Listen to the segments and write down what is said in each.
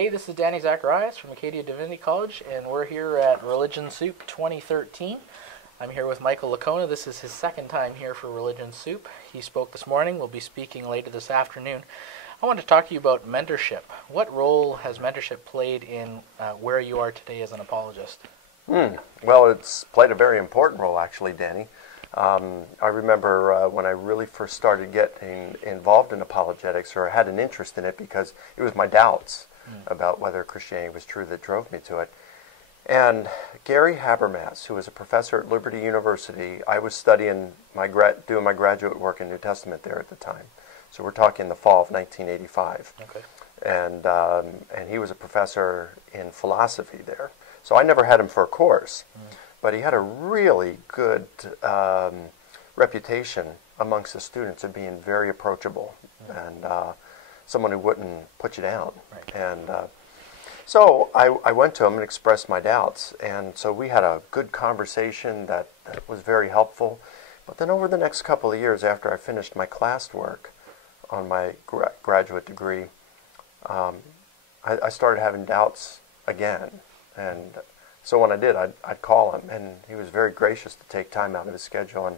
Hey, this is Danny Zacharias from Acadia Divinity College, and we're here at Religion Soup 2013. I'm here with Michael Licona. This is his second time here for Religion Soup. He spoke this morning. We'll be speaking later this afternoon. I want to talk to you about mentorship. What role has mentorship played in where you are today as an apologist? Well, it's played a very important role, actually, Danny. I remember when I really first started getting involved in apologetics, or had an interest in it, because it was my doubts about whether Christianity was true that drove me to it. And Gary Habermas, who was a professor at Liberty University, I was studying doing my graduate work in New Testament there at the time. So we're talking the fall of 1985. Okay. And he was a professor in philosophy there. So I never had him for a course, but he had a really good reputation amongst the students of being very approachable and someone who wouldn't put you down. Right. And so I went to him and expressed my doubts, and so we had a good conversation that was very helpful. But then over the next couple of years, after I finished my classwork on my graduate degree, I started having doubts again. And so when I did, I'd call him, and he was very gracious to take time out of his schedule and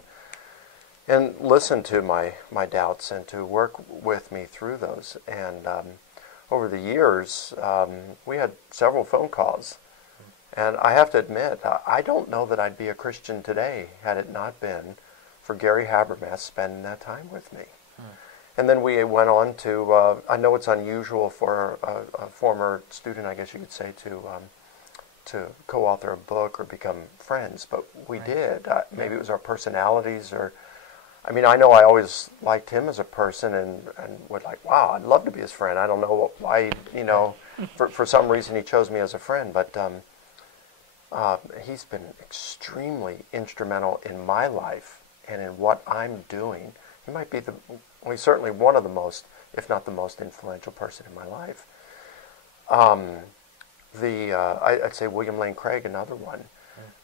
listen to my doubts and to work with me through those. And over the years, we had several phone calls. And I have to admit, I don't know that I'd be a Christian today had it not been for Gary Habermas spending that time with me. And then we went on to, I know it's unusual for a former student, I guess you could say, to co-author a book or become friends, but we did. Maybe it was our personalities, or, I mean, I know I always liked him as a person and would like, wow, I'd love to be his friend. I don't know why, for some reason he chose me as a friend, but he's been extremely instrumental in my life and in what I'm doing. He might be he's certainly one of the most, if not the most influential person in my life. I'd say William Lane Craig, another one.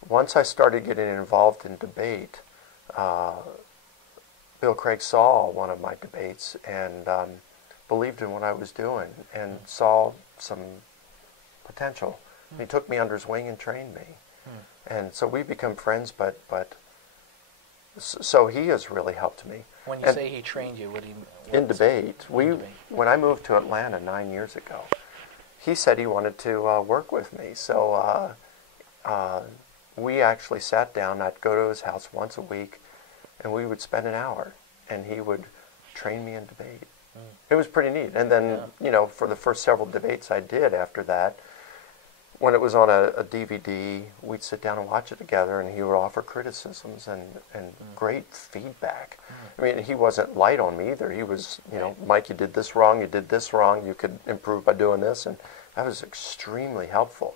Once I started getting involved in debate, Bill Craig saw one of my debates and believed in what I was doing and saw some potential. He took me under his wing and trained me. And so we become friends, so he has really helped me. When you say he trained you, what do you mean? In debate. When I moved to Atlanta 9 years ago, he said he wanted to work with me. So we actually sat down. I'd go to his house once a week, and we would spend an hour, and he would train me in debate. It was pretty neat. And then, for the first several debates I did after that, when it was on a DVD, we'd sit down and watch it together, and he would offer criticisms and great feedback. I mean, he wasn't light on me either. He was, Mike, you did this wrong, you could improve by doing this, and that was extremely helpful.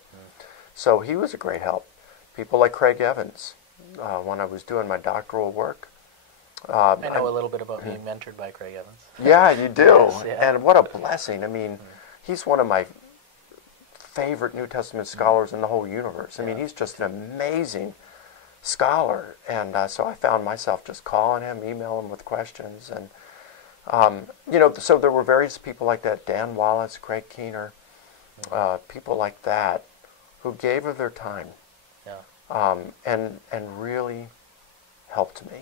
So he was a great help. People like Craig Evans, when I was doing my doctoral work. I know a little bit about being mentored by Craig Evans. Yeah, you do. Yes, yeah. And what a blessing. I mean, he's one of my favorite New Testament scholars in the whole universe. I mean, he's just an amazing scholar, and so I found myself just calling him, emailing him with questions, and so there were various people like that, Dan Wallace, Craig Keener, people like that, who gave of their time, and really helped me.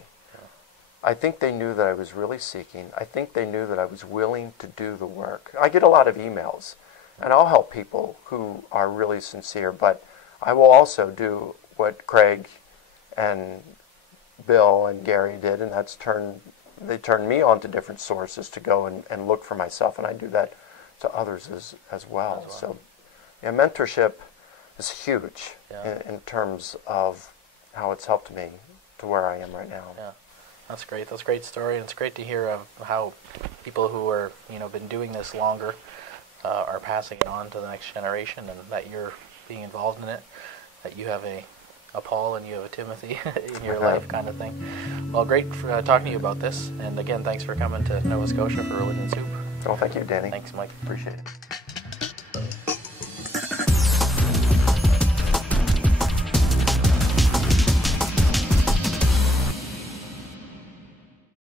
I think they knew that I was really seeking. I think they knew that I was willing to do the work. I get a lot of emails, and I'll help people who are really sincere, but I will also do what Craig and Bill and Gary did, and that's they turned me on to different sources to go and look for myself, and I do that to others as well. So, mentorship is huge in terms of how it's helped me to where I am right now. Yeah. That's great. That's a great story, and it's great to hear of how people who are, been doing this longer are passing it on to the next generation, and that you're being involved in it, that you have a Paul and you have a Timothy in your life kind of thing. Well, great for talking to you about this, and again, thanks for coming to Nova Scotia for Religion Soup. Oh, thank you, Danny. Thanks, Mike. Appreciate it.